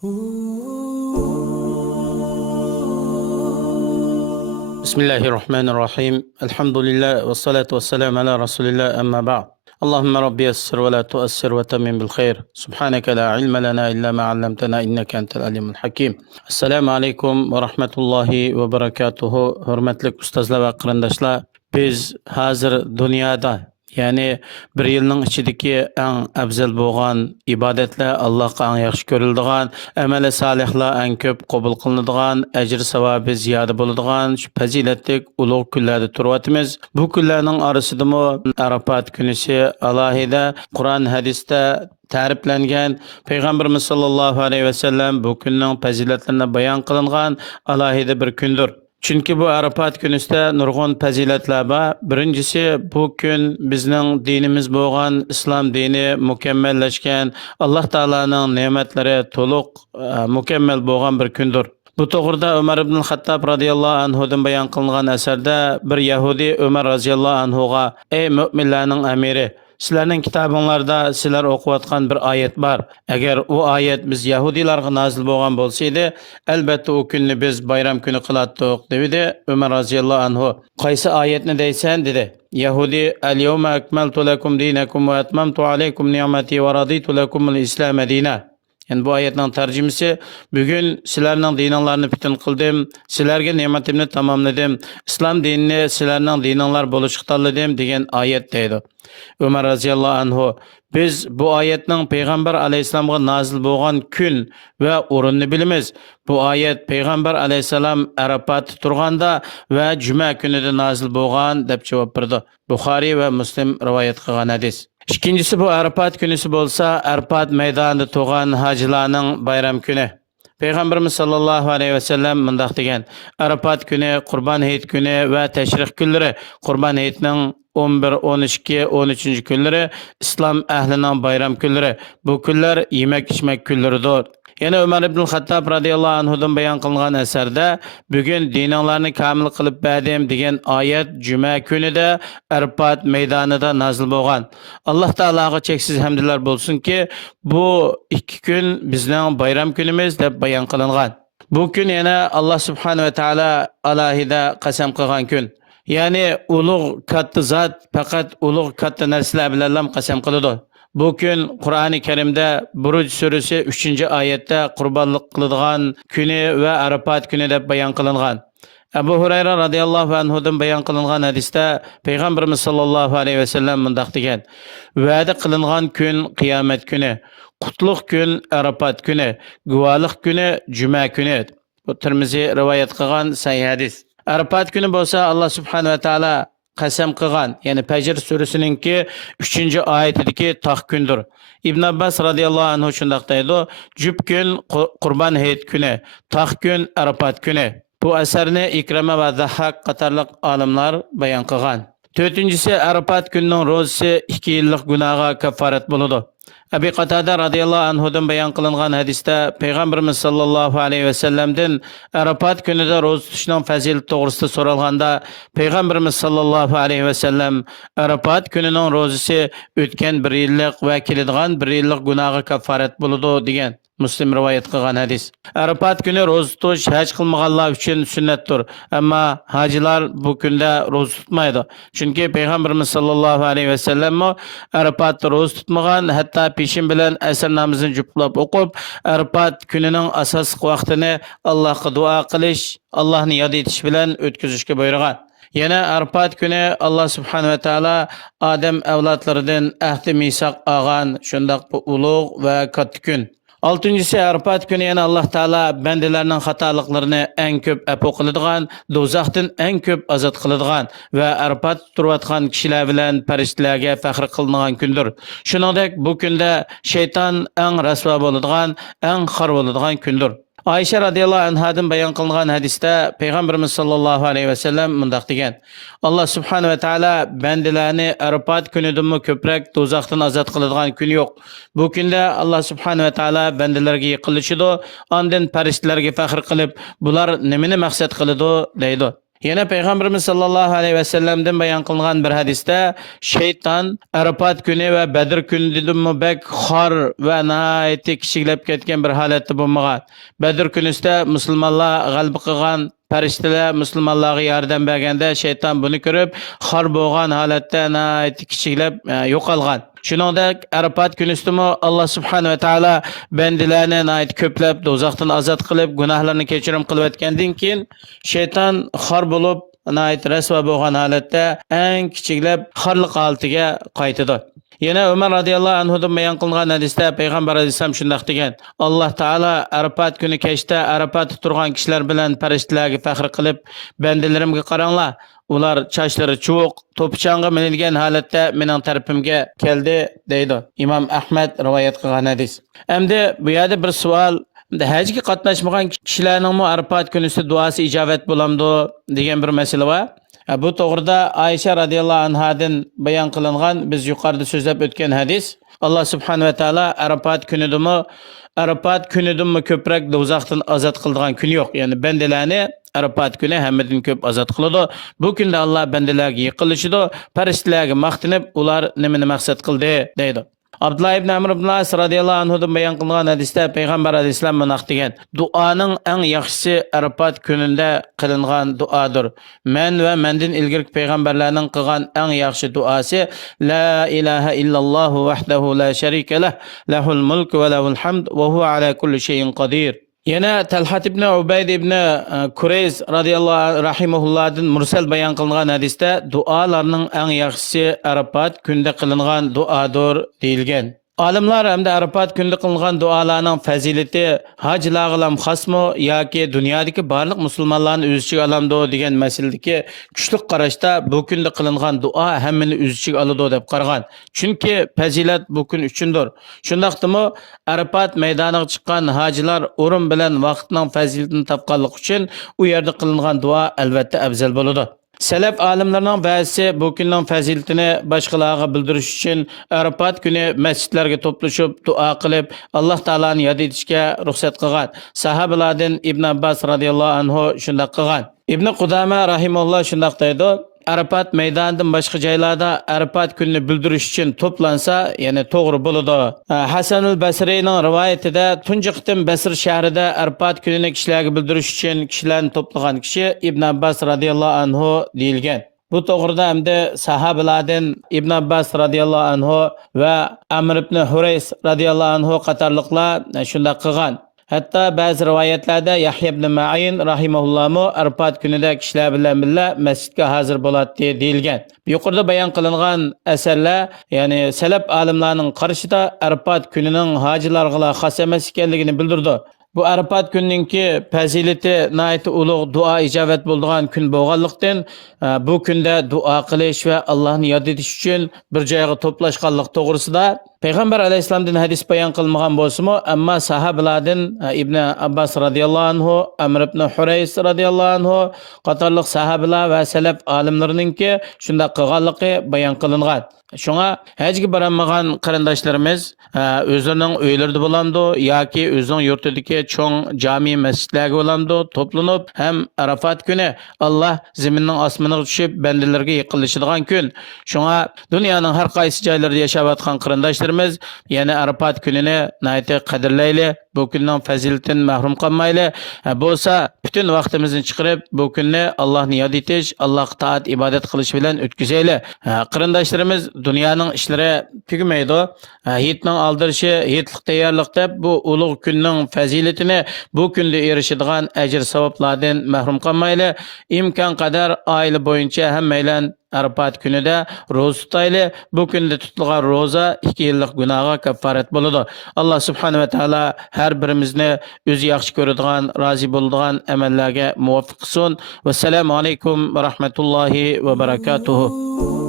بسم الله الرحمن الرحيم. الحمد لله والصلاة والسلام على رسول الله، أما بعد. اللهم ربي يسر ولا تؤسر وتمم بالخير. سبحانك لا علم لنا إلا ما علمتنا إنك أنت العليم الحكيم. السلام عليكم ورحمة الله وبركاته. Hürmetlik ustazlar ve qarindoshlar, biz hozir dunyoda ya'ni bir yilning ichidagi eng afzal bo'lgan ibodatlar, Allohga eng yaxshi ko'riladigan, amali solihlar eng ko'p qabul qilinadigan, ajr savobi ziyoda bo'ladigan shu fazilatli ulug' kunlarda turyapmiz. Bu kunlarning orasidami Arafat kunisi alohida Qur'on hadisda ta'riflangan, payg'ambarimiz sollallohu alayhi vasallam bu kunning fazilatlarini bayon qilingan alohida bir kundir. Chunki bu Arafat kunisida nurg'un fazilatlar bor. Birinchisi, bu kun bizning dinimiz bo'lgan islom dini mukammallashgan, Alloh taolaning ne'matlari to'liq mukammal bo'lgan bir kundir. Bu to'g'rida Umar ibn Xattob radhiyallohu anhudan bayon qilingan asarda bir Yahudi Umar radhiyallohu anhuga: "Ey mu'minlarning amiri, sizlarning kitobinglarda sizlar o'qiyotgan bir oyat bor. Agar u oyat biz Yahudilarga nozil bo'lgan bo'lsa edi, albatta u kunni biz bayram kuni qilardik", dedi Umar roziyallohu anhu. "Qaysi oyatni deysan?" dedi. Yahudi: "Al-yawma akmaltu lakum dinakum va atmamtu alaykum ni'mati va raditu lakum al-islam dina." Yani bu ayetning tarjimasi: bugun sizlarning dininglarni butun qildim, sizlarga ne'matimni tamomladim, islom dinini sizlarning dininglar bo'lishga tanladim degan oyat deydi. Umar roziyallohu anhu: biz bu oyatning payg'ambar alayhissalomga nozil bo'lgan kun va o'rinni bilamiz. Bu oyat payg'ambar alayhissalom Arafat turganda va juma kunida nozil bo'lgan deb javob berdi. Buxoriy va Muslim rivoyat qilgan hadis. İkincisi, bu Arafat günüsü bolsa, Arafat meydanında tuğan hacılarning bayram günü. Peygamberimiz sallallahu aleyhi ve sellem mındaq degan: Arafat günü, Qurban Hayit günü ve teşrik günleri, Qurban Hayitning 11, 12, 13. günleri İslam ehlining bayram günleri. Bu kunlar yemek içmek günleridir. Yana Umar ibn Xattob radhiyallohu anhudan bayon qilingan asarda bugun dininglarni kamil qilib berdim degan oyat juma kunida Arafat maydonida nozil bo'lgan. Alloh taologa cheksiz hamdlar bo'lsinki, bu ikki kun bizning bayram kunimiz deb bayon qilingan. Bu kun yana Alloh subhanahu va taolo alohida qasam qilgan kun. Ya'ni ulug' katta zot faqat ulug' katta narsalar bilan qasam qiladi. Bu kun Qur'oni Karimda Buruj surasi 3-oyatda qurbonlik qiladigan kuni va Arafat kuni deb bayon qilingan. Abu Hurayra radhiyallohu anhudan bayon qilingan hadisda payg'ambarimiz sollallohu alayhi vasallam mundaq degan: va'da qilingan kun qiyomat kuni, qutlug' kun Arafat kuni, guvohlik kuni juma kuni. Bu Tirmiziy rivoyat qilgan sahih hadis. Arafat kuni bo'lsa Alloh subhanahu va taolo qasam qilgan, ya'ni Fajr surasininki 3-oyatidagi taq kundir. Ibn Abbas radhiyallohu anhu shundaq deydi: "Jub kun Qurban Hayit kuni, taq kun Arafat kuni." Bu asarni Ikrama va Zahhak qatorliq olimlar bayon qilgan. To'rtinchisi, Arafat kunining ro'zasi 2 yillik gunohga kafforat bo'ladi. Abi Qatada radhiyallohu anhudan bayon qilingan hadisda payg'ambarimiz sollallohu alayhi vasallamdan Arafat kunida ro'za tutishning fazilati to'g'risida so'ralganda payg'ambarimiz sollallohu alayhi vasallam Arafat kunining ro'zasi o'tgan bir yillik va keladigan bir yillik gunohga kafforat bo'ladi degan Muslim rivoyat qilgan hadis. Arafat kuni ro'za tutish haj qilmaganlar uchun sunnatdir. Ammo hojilar bu kunda ro'za tutmaydi. Chunki payg'ambarimiz sollallohu alayhi vasallam Arafatda ro'za tutmagan, hatto peshin bilan asr namozini juplab o'qib, Arafat kunining asosiy vaqtini Allohga duo qilish, Allohni yod etish bilan o'tkazishga buyurgan. Yana Arafat kuni Alloh subhanahu va taolo Odam avlodlaridan ahdi misoq olgan shundaq bu ulug' va katta kun. Altıncısı, Arafat günü yana Allah Teala bendelerinin hatalıklarını en köp afu kılıdığan, dozaqdan en köp azat kılıdığan ve Arafat turvatgan kişiler bilen periştilerge fəxr kılınan gündür. Şunadek bu günde şeytan en rasva boludğan, en xar boludğan gündür. Ayşe radhiyallohu anhadan bayon qilingan hadisda payg'ambarimiz sollallohu alayhi vasallam mundaq degan: Alloh subhanahu va taolo bandalarni Arafat kunidanmi ko'proq do'zaxdan ozod qiladigan kun yo'q. Bu kunda Alloh subhanahu va taolo bandalarga yiqilishidi, ondan farishtalarga faxr qilib, bular nimani maqsad qiladi deydi. Yana Peygamberimiz sallallohu alayhi ve sellem'den bayan kılınan bir hadiste şeytan Arafat günü ve Bedir günüdün mübek xar ve naiti kişilep ketken bir halette bulmagan. Bedir günüste Müslümanlar galbi kılgan Perişteler Müslümanlara yardım bergende şeytan bunu görüp xar bolgan halette naiti kişilep yok algan. Shuningdek Arafat günüstümü Allah subhanahu ve taala bendilerine nait köplep dozaqdan azat qilib gunohlarni kechirim qilib o'tgandan keyin shayton xor bo'lib nait rasvo bo'lgan holatda eng kichiklab xorliq holatiga qaytadi. Yana Umar radhiyallohu anhudan bayon qilingan hadisda payg'ambar alayhisalom shunday degan: Alloh taolo Arafat kuni kechda Arafatda turgan kishilar bilan farishtalarga faxr qilib, bandilarimga qaranglar, ular chochlari chuvuq, to'pichonga minilgan holatda mening tarafimga keldi deydi. Imom Ahmad rivoyat qilgan hadis. Endi bu yerda bir savol: hajga qatnashmagan kishilarning Arafat kunisi duosi ijobat bo'lamdi degan bir masala bor. Bu to'g'rida Aisha radhiyallohu anhadan bayon qilingan biz yuqorida so'zlab o'tgan hadis. Alloh subhanahu va taolo Arafat kunidimi ko'proq do'zaxdan ozod qiladigan kun yo'q. Ya'ni bandalarni Arafat kuni hammadan ko'p ozod qiladi. Bu kunda Alloh bandalarga yiqilishidi, farishtalarga maqtanib, ular nimani maqsad qildi deydi. Abdullah ibn Amr ibn As radhiyallohu anhudan bayon qilingan hadisda payg'ambar alayhisalom munaq degan: duoning eng yaxshisi Arafat kunida qilingan duodir. Men va mendan ilgari payg'ambarlarning qilgan eng yaxshi duosi la ilaha illalloh vahdahu la sharika lah, lahul mulk va lahul hamd va huwa ala kulli shay'in qodir. Yana Talhat ibn Ubayd ibn Kurayz radhiyallohu rahimahullohdan mursal bayon qilingan hadisda duolarning eng yaxshisi Arafat kunida qilingan duodir deyilgan. Olimlar hamda Arafat kunida qilingan duolarning fazilati hajlarga xosmi yoki dunyodagi barliq musulmonlarni o'z ichiga olamdi degan masaladagi kuchli qarashda bu kunda qilingan duo hammani o'z ichiga oladi deb qaragan. Chunki fazilat bu kun uchundir. Shundaqdimi Arafat maydoniga chiqqan hojilar o'rin bilan vaqtning fazilatini topganlik uchun u yerda qilingan duo albatta afzal bo'ladi. Salaf alimlarining ba'zisi bu kunning fazilatini boshqalarga bildirish uchun Arafat kuni masjidlarga to'plashib duo qilib Alloh taolani yod etishga ruxsat qilgan. Sahobalardan Ibn Abbas radhiyallohu anhu shunday qilgan. Ibn Qudama rahimahulloh shunday deydi: Arafat maydonidan boshqa joylarda Arafat kunini bildirish uchun to'plansa, ya'ni to'g'ri bo'ladi. Hasanul Basriyning rivoyatida tunji qitim Basr shahrida Arafat kunini kishilarga bildirish uchun kishilarni to'plagan kishi Ibn Abbas radhiyallohu anhu deyilgan. Bu to'g'rida hamda sahobalardan Ibn Abbas radhiyallohu anhu va Amr ibn Hurays radhiyallohu anhu qatorliqlar shunday qilgan. Hatta ba'zi rivoyatlarda Yahya ibn Ma'in rahimahulloh Arafat kunida kishilar bilan birga masjidga hozir bo'ladi deyilgan. Yuqorida bayon qilingan asarlar, ya'ni salaf olimlarining qarashida Arafat kunining hojilarga xos emas ekanligini bildirdi. Bu Arafat kunninki fazilati nayt ulug' duo ijobat bo'ladigan kun bo'lganlikdan bu kunda duo qilish va Allohni yod etish uchun bir joyga to'plashganlik to'g'risida Payg'ambar alayhisalomdan hadis bayon qilmagan bo'lsa-mu, ammo sahobalardan Ibn Abbas radhiyallohu anhu, Amr ibn Hurays radhiyallohu anhu qatorliq sahobalar va salaf olimlariningki shunday qilganligi bayon qilingan. Şuna hajga boramagan qarindoshlarimiz o'zlarining uylarida bo'lamdi yoki o'zining yurtidagi cho'ng jami masjidlarga bo'lamdi to'planib ham Arafat kuni Alloh zaminning osmoniga tushib bandalarga yiqilishadigan kun. Shuna dunyoning har qaysi joylarida yashayotgan qarindoshlarimiz yana Arafat kunini nayta qadrlayli, bu kunning fazilatidan mahrum qolmayli. Bo'lsa bütün vaqtimizni chiqarib bu kunni Allohni yod etish, Allohga taat ibodat qilish bilan o'tkazayli. Qarindoshlarimiz dunyoning ishlari tugamaydi. Hitning aldirishi, hitlik tayyorlik deb bu ulug' kunning fazilatini bu kunda erishadigan ajr savoblardan mahrum qolmayli. Imkon qadar oila bo'yicha hammaylar Arafat kunida ro'za tutayli. Bu kunda tutilgan ro'za 2 yillik gunohga kaffarat bo'ladi. Alloh subhanahu va taolo har birimizni o'zi yaxshi ko'radigan, rozi bo'ladigan amallarga muvaffaq qilsin. Vassalomu alaykum va rahmatullohi va barakatuh.